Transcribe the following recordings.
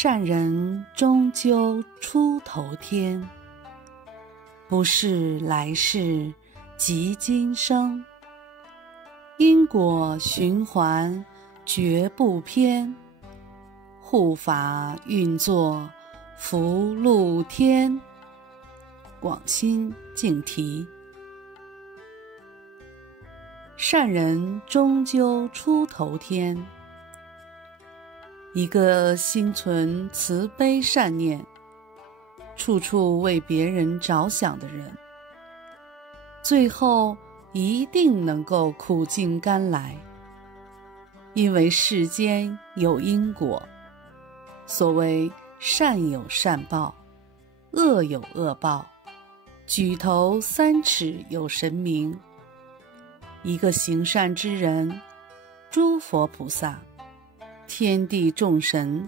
善人终究出头天，不是来世即今生。因果循环绝不偏，护法运作福禄天。广心净题。善人终究出头天。一个心存慈悲善念，处处为别人着想的人，最后一定能够苦尽甘来。因为世间有因果，所谓善有善报，恶有恶报，举头三尺有神明。一个行善之人，诸佛菩萨、天地众神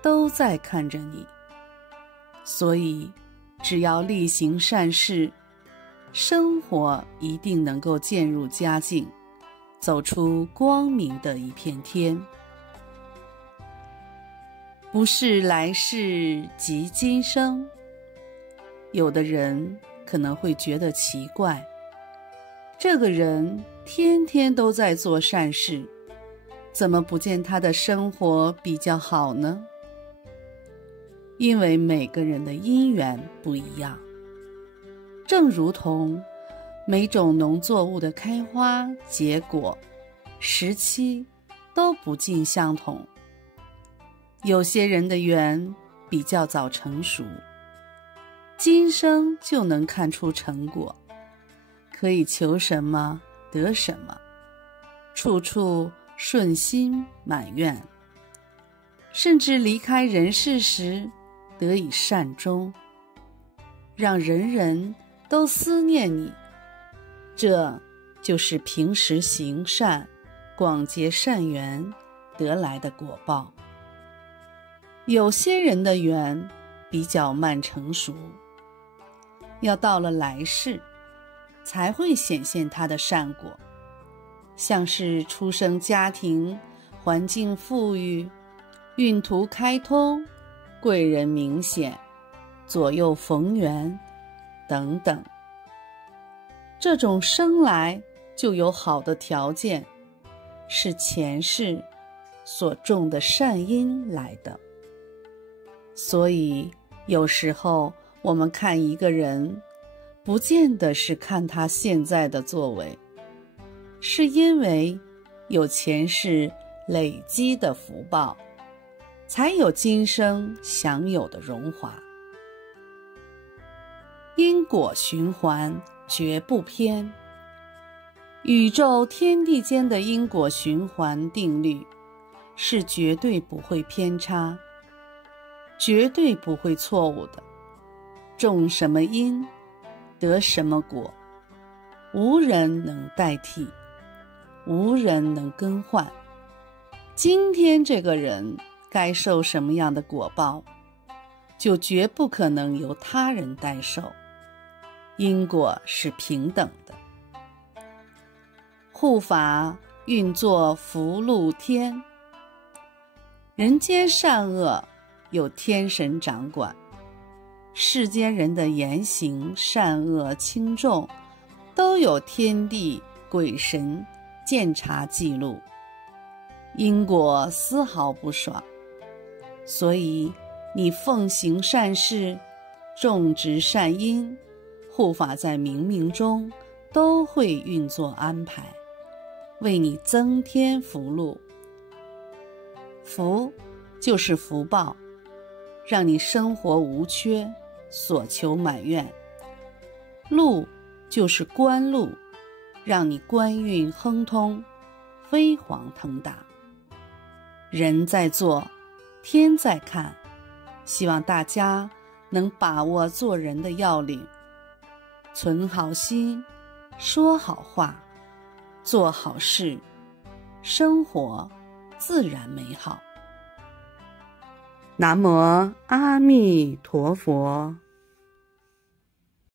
都在看着你，所以只要力行善事，生活一定能够渐入佳境，走出光明的一片天。不是来世即今生。有的人可能会觉得奇怪，这个人天天都在做善事，怎么不见他的生活比较好呢？因为每个人的因缘不一样，正如同每种农作物的开花结果时期都不尽相同。有些人的缘比较早成熟，今生就能看出成果，可以求什么得什么，处处顺心满愿，甚至离开人世时得以善终，让人人都思念你。这就是平时行善，广结善缘得来的果报。有些人的缘比较慢成熟，要到了来世才会显现他的善果，像是出生家庭环境富裕，运途开通，贵人明显，左右逢源等等。这种生来就有好的条件，是前世所种的善因来的。所以有时候我们看一个人，不见得是看他现在的作为，是因为有前世累积的福报，才有今生享有的荣华。因果循环绝不偏。宇宙天地间的因果循环定律是绝对不会偏差，绝对不会错误的。种什么因，得什么果，无人能代替，无人能更换。今天这个人该受什么样的果报，就绝不可能由他人代受。因果是平等的。护法运作福禄天。人间善恶有天神掌管，世间人的言行善恶轻重都有天地鬼神鉴察记录，因果丝毫不爽。所以你奉行善事，种植善因，护法在冥冥中都会运作安排，为你增添福禄。福就是福报，让你生活无缺，所求满愿。禄就是官禄，让你官运亨通，飞黄腾达。人在做，天在看，希望大家能把握做人的要领，存好心，说好话，做好事，生活自然美好。南无阿弥陀佛。